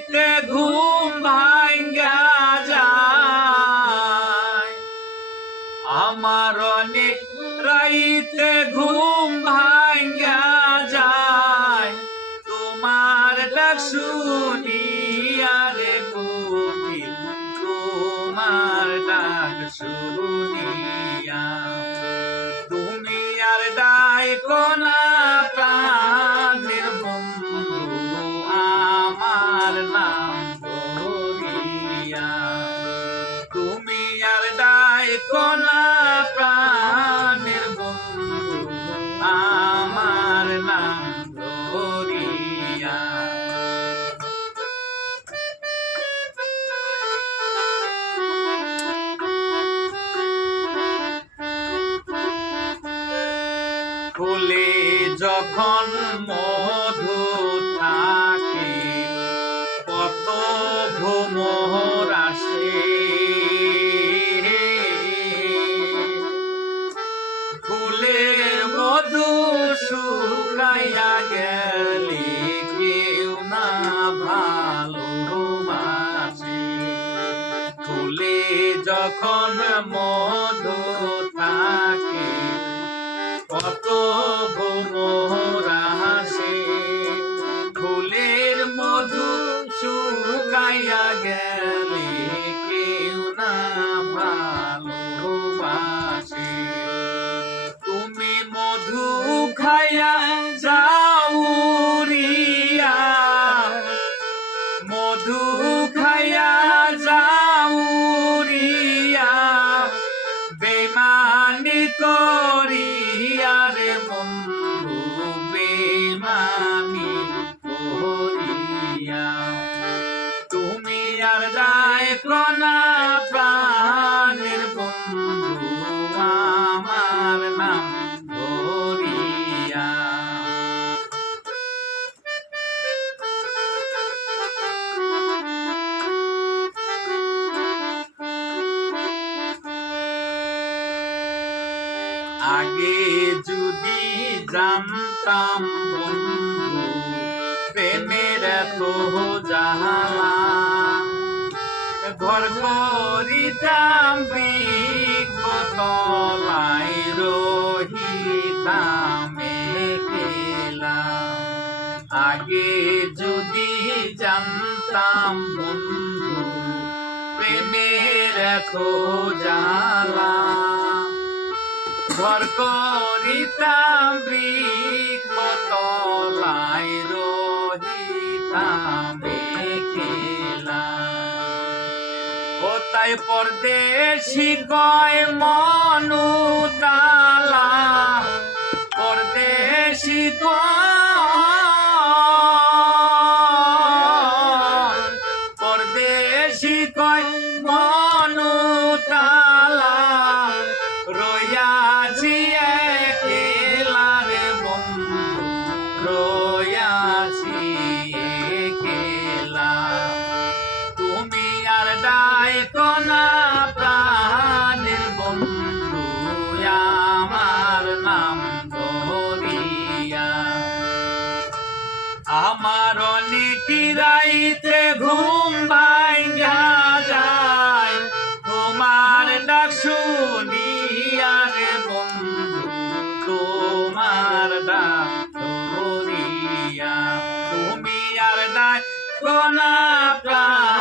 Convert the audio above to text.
রাইতে ঘুম ভাঙ্গা যায়। আমার অনেক রাইতে ঘুম ভাঙ্গা যায়। তোমার ডাক শুনিয়া রে কোকিল তোমার ডাক শুনিয়া। তুমি আর ডাই কোনা যখন মধু থাকে, কত ভ্রমর আসে ফুলের মধু শুকাইয়া গেলে কেউ না ভালোবাসে ফুলে যখন মধু শুকাইয়া গেলে কেউ না ভালোবাসে তুমি মধু খাইয়া যাউরিয়া মধু খাইয়া তুমি আর দায় কনা প্রাণের বন্ধু আমার নাম আগে যদি জানতাম বন্ধু, প্রেমের তো জাহালা ঘর করিতাম বিকতলাই রহিতাম খেলা আগে যদি জানতাম বন্ধু প্রেমের তো জালা ঘর করিতাম বৃক্ষতলাই রহিতাম খেলা তাই পরদেশি কয় মনু তালা কোনা প্রাণের বন্ধু, আমার নাম আমার অনেক রাইতে ঘুম ভাঙ্গা যায়, তোমার ডাক শুনিয়া রে বন্ধু, তোমার ডাক তুমি আর ডাক কোনা বন্ধু